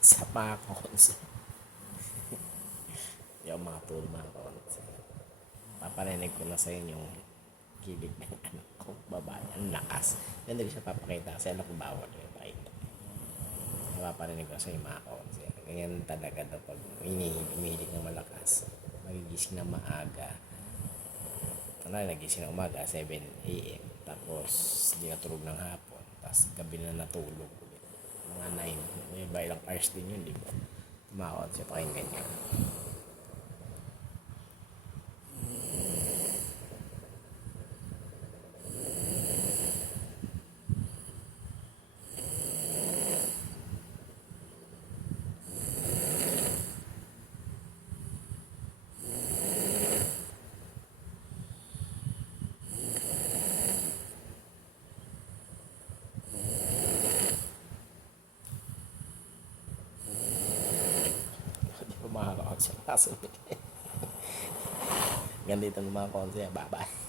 sa mga konse. yung mga tool mga konse. Paparinig ko na sa inyo yung gilid ng anak ko, babae. Ang lakas. Hindi siya papakita kasi alam ko bawal yung pakita. Napaparinig ko sa inyo mga konse. Ganyan talaga daw pag inihilig ng malakas. Magigising na maaga. Ano, nagising na umaga, 7 a.m. Tapos, di natulog ng hapon. Tapos, gabi na natulog. Mga 9. May ilang hours din yun, di ba? Tumakot siya, pakinggan niya. Hindi ko makakaot sa kaso. Ganito mga konse. Bye-bye.